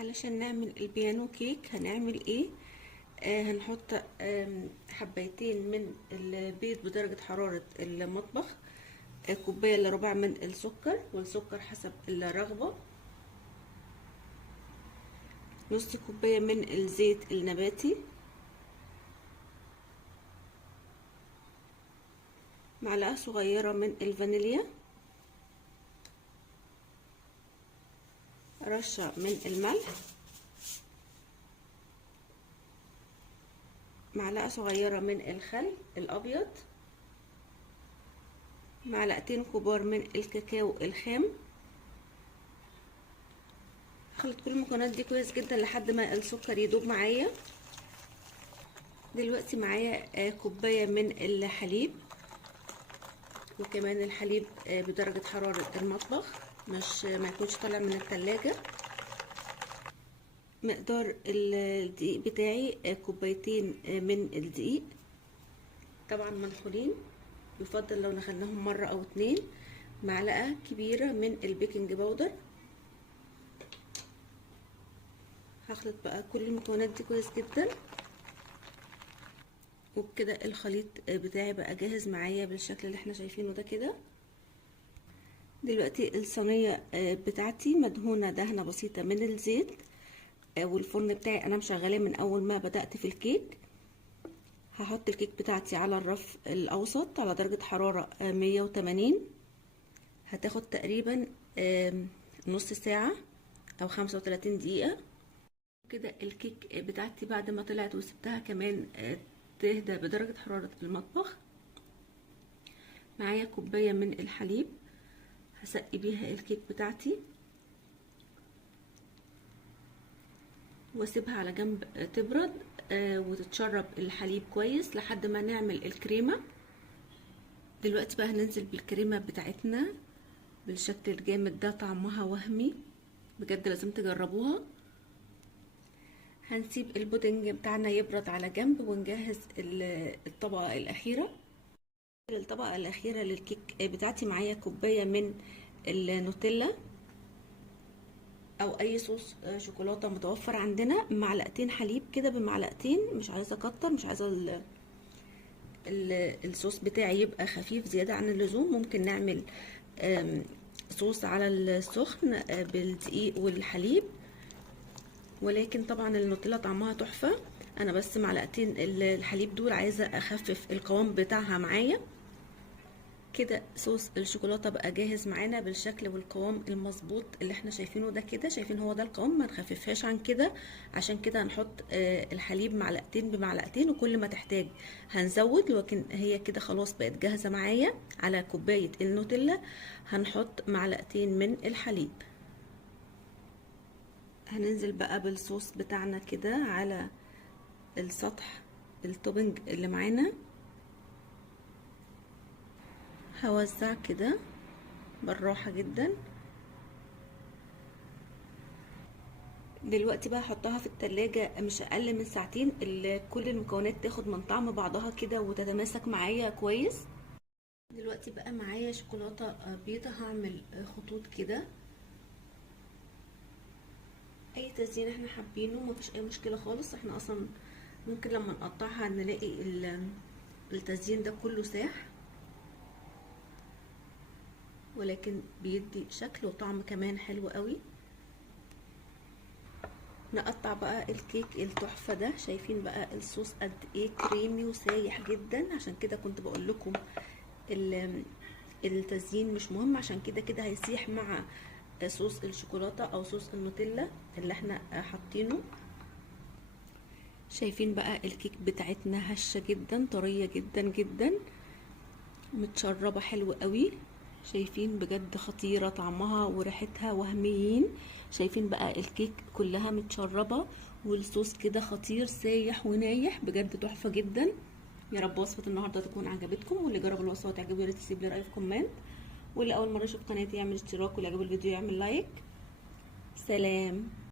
علشان نعمل البيانو كيك هنعمل ايه؟ هنحط حبايتين من البيض بدرجة حرارة المطبخ، كوباية الا ربع من السكر، والسكر حسب الرغبة، نص كوباية من الزيت النباتي، معلقة صغيرة من الفانيليا، رشة من الملح، معلقة صغيرة من الخل الأبيض، معلقتين كبار من الكاكاو الخام. هخلط كل المكونات دي كويس جدا لحد ما السكر يدوب معايا. دلوقتي معايا كوباية من الحليب، وكمان الحليب بدرجة حرارة المطبخ، مش ما يكونش طالع من التلاجة. مقدار الدقيق بتاعي كوبايتين من الدقيق، طبعا منخولين، يفضل لو نخلناهم مرة او اتنين. معلقة كبيرة من البيكنج باودر. هخلط بقى كل المكونات دي كويس جدا، وبكده الخليط بتاعي بقى جاهز معايا بالشكل اللي احنا شايفينه ده كده. دلوقتي الصينية بتاعتي مدهونة دهنة بسيطة من الزيت، والفرن بتاعي انا مشغلاه من اول ما بدأت في الكيك. هحط الكيك بتاعتي على الرف الاوسط على درجة حرارة 180. هتاخد تقريبا نص ساعة او 35 دقيقة. كده الكيك بتاعتي بعد ما طلعت وسبتها كمان تهدى بدرجة حرارة المطبخ. معايا كوباية من الحليب هسقي بيها الكيك بتاعتي، واسيبها على جنب تبرد وتتشرب الحليب كويس لحد ما نعمل الكريمة. دلوقتي بقى هننزل بالكريمة بتاعتنا بالشكل الجامد ده، طعمها وهمي بجد، لازم تجربوها. هنسيب البودنج بتاعنا يبرد على جنب ونجهز الطبقة الأخيرة. الطبقة الأخيرة للكيك بتاعتي معايا كوباية من النوتيلا او اي صوص شوكولاته متوفر عندنا، معلقتين حليب كده بمعلقتين، مش عايزه اكتر، مش عايزه الصوص بتاعي يبقى خفيف زياده عن اللزوم. ممكن نعمل صوص على السخن بالدقيق والحليب، ولكن طبعا النوتيلا طعمها تحفه. انا بس معلقتين الحليب دول عايزه اخفف القوام بتاعها معايا. كده صوص الشوكولاته بقى جاهز معانا بالشكل والقوام المظبوط اللي احنا شايفينه ده كده. شايفين هو ده القوام، ما نخففهاش عن كده. عشان كده هنحط الحليب معلقتين بمعلقتين، وكل ما تحتاج هنزود. لكن هي كده خلاص بقت جاهزه معايا. على كوبايه النوتيلا هنحط معلقتين من الحليب. هننزل بقى بالصوص بتاعنا كده على السطح التوبنج اللي معانا. هوزع كده بالراحة جدا. دلوقتي بقى هحطها في التلاجة مش اقل من ساعتين، كل المكونات تاخد من طعم بعضها كده وتتماسك معايا كويس. دلوقتي بقى معايا شوكولاتة بيضة، هعمل خطوط كده، اي تزيين احنا حابينه، مفيش اي مشكلة خالص. احنا اصلا ممكن لما نقطعها نلاقي التزيين ده كله ساح، ولكن بيدي شكل وطعم كمان حلو قوي. نقطع بقى الكيك التحفه ده. شايفين بقى الصوص قد ايه كريمي وسايح جدا، عشان كده كنت بقول لكم التزيين مش مهم، عشان كده كده هيسيح مع صوص الشوكولاته او صوص النوتيلا اللي احنا حاطينه. شايفين بقى الكيك بتاعتنا هشه جدا، طريه جدا جدا، متشربه حلو قوي. شايفين بجد خطيرة، طعمها وريحتها وهميين. شايفين بقى الكيك كلها متشربة، والصوص كده خطير سايح ونايح، بجد تحفة جدا. يا رب وصفة النهاردة تكون عجبتكم، واللي جرب الوصفة وتعجبه ياريت يسيب لي رأيه في كومنت، واللي أول مرة يشوف قناتي يعمل اشتراك، واللي عجبه الفيديو يعمل لايك. سلام.